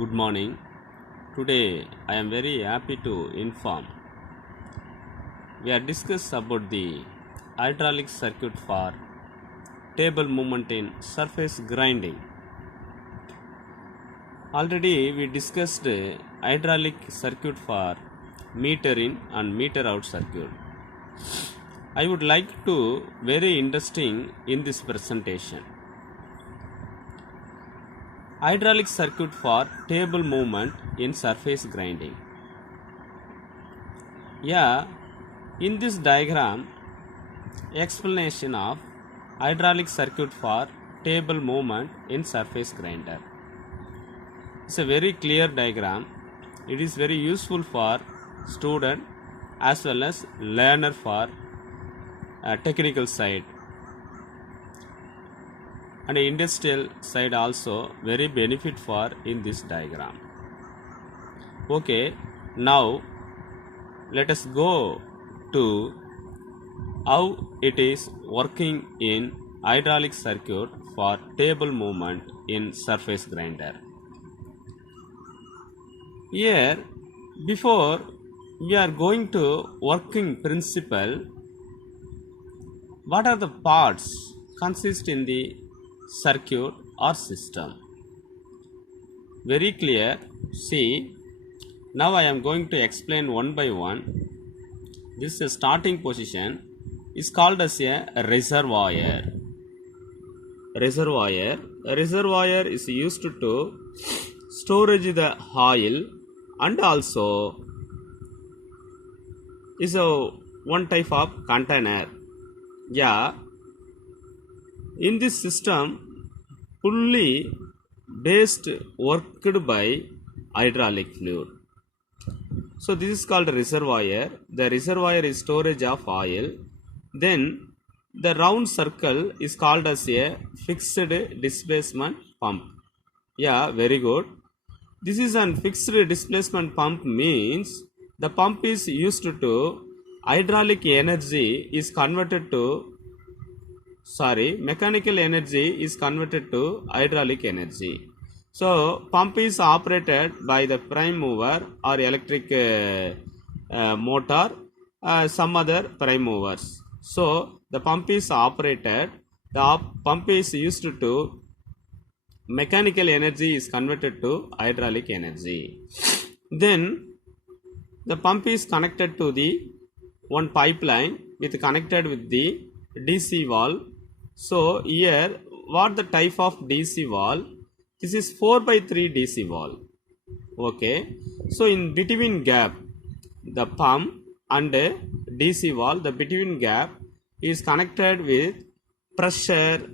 Good morning. Today I am very happy to inform we are discuss about the hydraulic circuit for table movement in surface grinding. Already we discussed hydraulic circuit for meter in and meter out circuit. I would like to very interesting in this presentation. Hydraulic circuit for table movement in surface grinding. Yeah, in this diagram, explanation of hydraulic circuit for table movement in surface grinder. It's a very clear diagram. It is very useful for student as well as learner for technical side and industrial side also very benefit for in this diagram. Okay, now let us go to how it is working in hydraulic circuit for table movement in surface grinder. Here, before we are going to working principle, what are the parts consist in the circuit or system? Very clear. See, now I am going to explain one by one. This starting position is called as a reservoir. A reservoir is used to storage the oil and also is a one type of container. Yeah, in this system fully based worked by hydraulic fluid. So this is called reservoir. The reservoir is storage of oil. Then the round circle is called as a fixed displacement pump. Yeah, very good. This is an fixed displacement pump means the pump is used to hydraulic energy is converted to mechanical energy is converted to hydraulic energy. So pump is operated by the prime mover or electric motor, some other prime movers. So the pump is operated, the pump is used to mechanical energy is converted to hydraulic energy. Then the pump is connected to the one pipeline with connected with the DC valve. So here what the type of DC valve? This is 4/3 DC valve. Okay. So in between gap, the pump and DC valve, the between gap is connected with pressure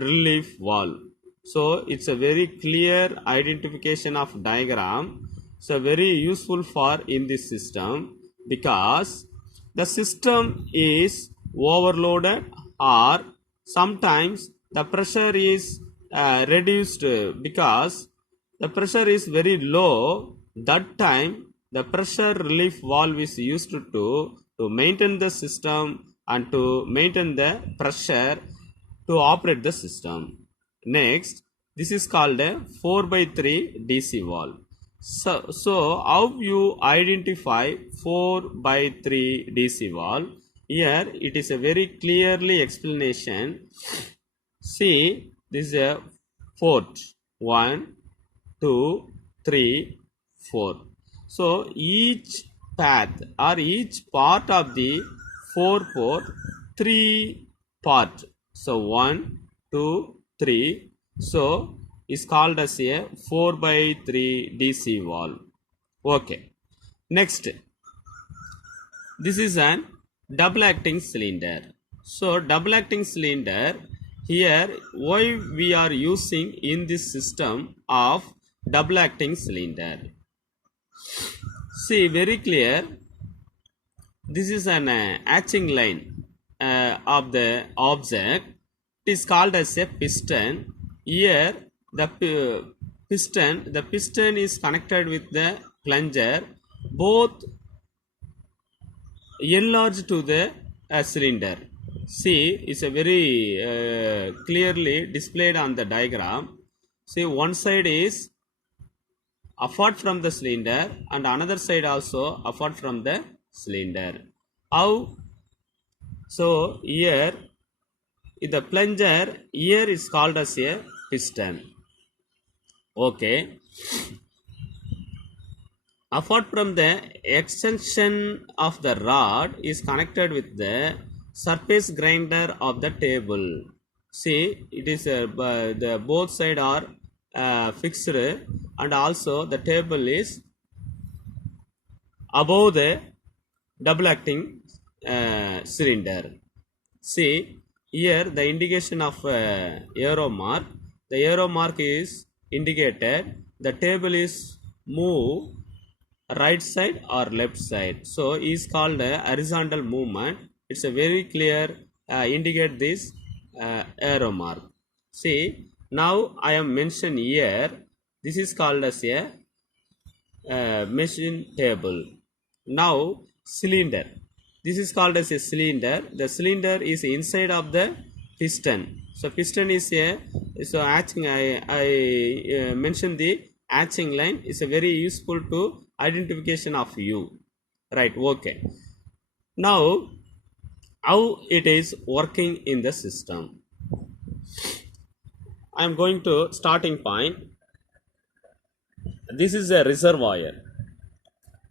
relief valve. So it's a very clear identification of diagram. So very useful for in this system because the system is overloaded or sometimes the pressure is reduced because the pressure is very low. That time the pressure relief valve is used to maintain the system and to maintain the pressure to operate the system. Next, this is called a 4/3 DC valve. So how you identify 4/3 DC valve? Here it is a very clearly explanation. See, this is a port 1, 2, 3, 4. So each path or each part of the 4 port, 3 part. So 1, 2, 3. So is called as a 4/3 DC valve. Okay. Next, this is an double acting cylinder. So double acting cylinder, here why we are using in this system of double acting cylinder? See, very clear. This is an hatching line of the object. It is called as a piston. Here the piston is connected with the plunger, both enlarged to the cylinder. See, it's a very clearly displayed on the diagram. See, one side is apart from the cylinder and another side also apart from the cylinder. How? So here the plunger here is called as a piston. Okay. Apart from the extension of the rod is connected with the surface grinder of the table. See, it is the both side are fixed, and also the table is above the double acting cylinder. See here the indication of arrow mark. The arrow mark is indicated. The table is move right side or left side, so is called a horizontal movement. It's a very clear indicate this arrow mark. See, now I am mentioned here, this is called as a machine table. Now cylinder, this is called as a cylinder. The cylinder is inside of the piston. So piston is a, so hatching, I mentioned the hatching line is a very useful to identification of you, right? Okay, now how it is working in the system. I am going to starting point. This is a reservoir.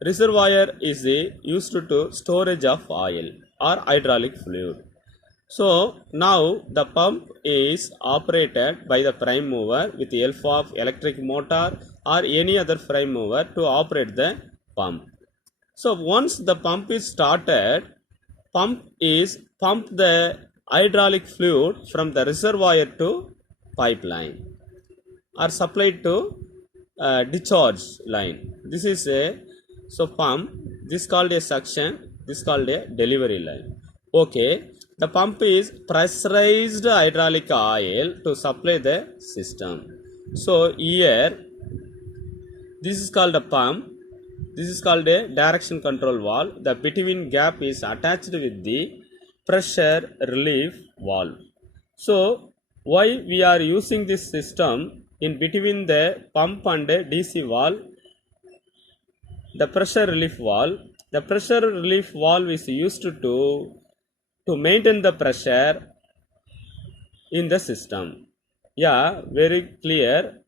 Reservoir is used to storage of oil or hydraulic fluid. So now the pump is operated by the prime mover with the help of electric motor or any other prime mover to operate the pump. So once the pump is started, pump the hydraulic fluid from the reservoir to pipeline or supplied to discharge line. This is a, so pump, this called a suction, this called a delivery line. Okay, the pump is pressurized hydraulic oil to supply the system. So here this is called a pump, this is called a direction control valve. The between gap is attached with the pressure relief valve. So why we are using this system in between the pump and DC valve, the pressure relief valve. The pressure relief valve is used to maintain the pressure in the system. Yeah, very clear.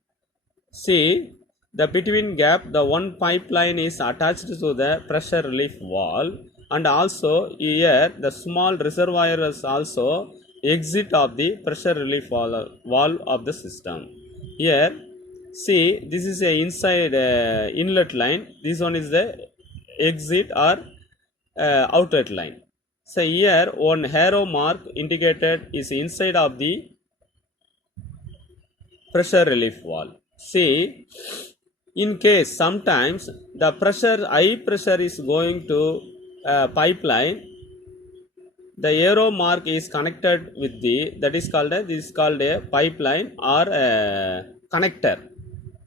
See, the between gap, the one pipeline is attached to the pressure relief valve, and also here the small reservoir is also exit of the pressure relief valve of the system. Here, see, this is a inside inlet line. This one is the exit or outlet line. So here one arrow mark indicated is inside of the pressure relief valve. See, in case sometimes the pressure, high pressure is going to pipeline, the arrow mark is connected with the, that is called a, this is called a pipeline or a connector.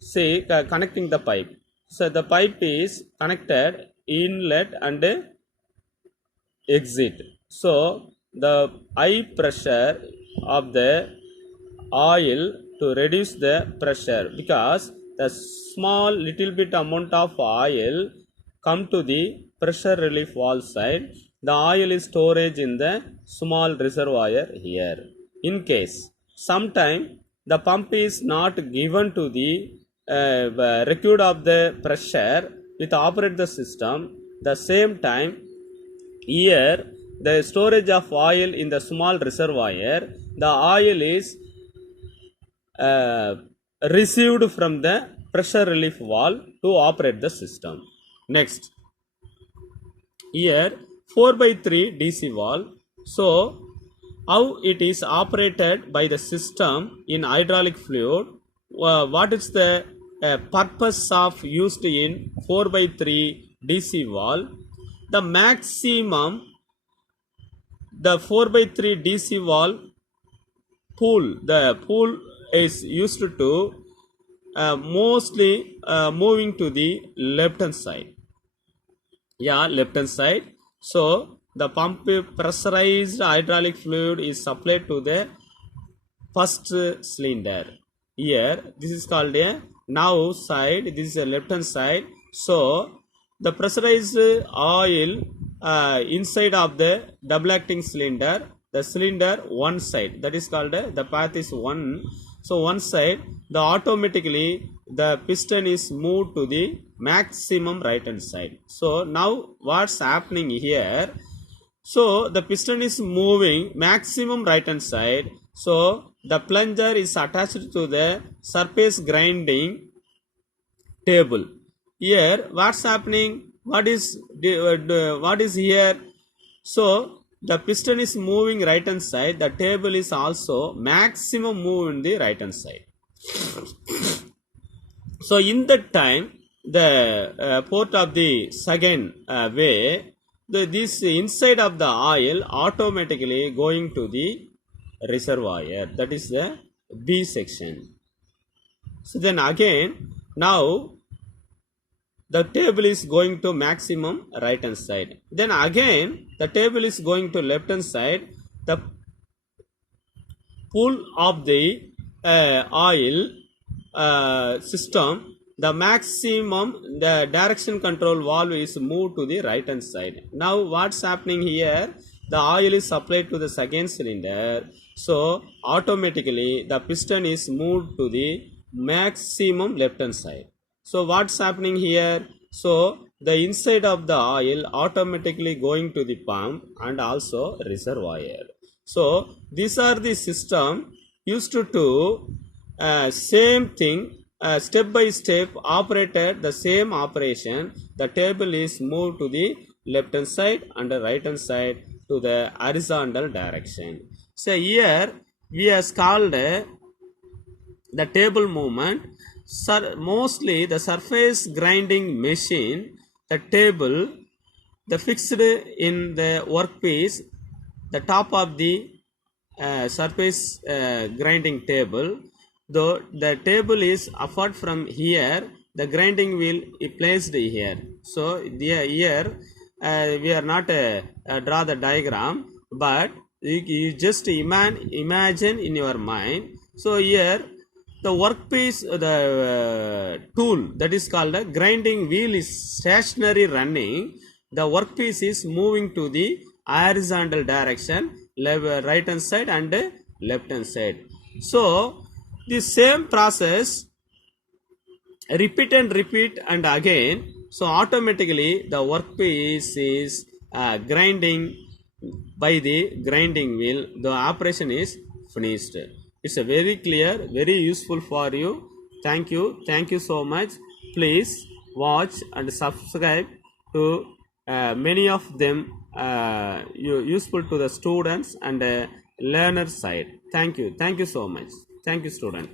See, connecting the pipe. So the pipe is connected inlet and exit. So the high pressure of the oil to reduce the pressure, because the small little bit amount of oil come to the pressure relief valve side, the oil is storage in the small reservoir here. In case sometime the pump is not given to the record of the pressure with operate the system, the same time here the storage of oil in the small reservoir, the oil is received from the pressure relief valve to operate the system. Next, here 4/3 DC valve. So how it is operated by the system in hydraulic fluid, what is the purpose of used in 4/3 DC valve? The maximum, the 4/3 DC valve pool, the pool is used to mostly moving to the left hand side. Yeah, left hand side. So the pump pressurized hydraulic fluid is supplied to the first cylinder. Here this is called a now side, this is the left hand side. So the pressurized oil inside of the double acting cylinder, the cylinder one side, that is called the path is one. So one side, the automatically the piston is moved to the maximum right hand side. So now what's happening here? So the piston is moving maximum right hand side. So the plunger is attached to the surface grinding table. Here what's happening? What is here? So the piston is moving right hand side. The table is also maximum move in the right hand side. So in that time, the port of the second way, this inside of the oil automatically going to the reservoir. That is the B section. So then again, now the table is going to maximum right hand side. Then again the table is going to left hand side. The pull of the oil system, the maximum, the direction control valve is moved to the right hand side. Now what's happening here? The oil is supplied to the second cylinder. So automatically the piston is moved to the maximum left hand side. So what's happening here? So the inside of the oil automatically going to the pump and also reservoir. So these are the system used to same thing, step by step operated the same operation. The table is moved to the left hand side and the right hand side to the horizontal direction. So here we have called the table movement. Mostly the surface grinding machine, the table, the fixed in the workpiece, the top of the surface grinding table. Though the table is apart from here, the grinding wheel is placed here. So here we are not draw the diagram, but you just imagine in your mind. So here the workpiece, the tool that is called a grinding wheel is stationary running. The workpiece is moving to the horizontal direction, right hand side and left hand side. So the same process repeat and again. So automatically the workpiece is grinding by the grinding wheel. The operation is finished. It's a very clear, very useful for you. Thank you so much. Please watch and subscribe to many of them useful to the students and learner side. Thank you so much. Thank you, student.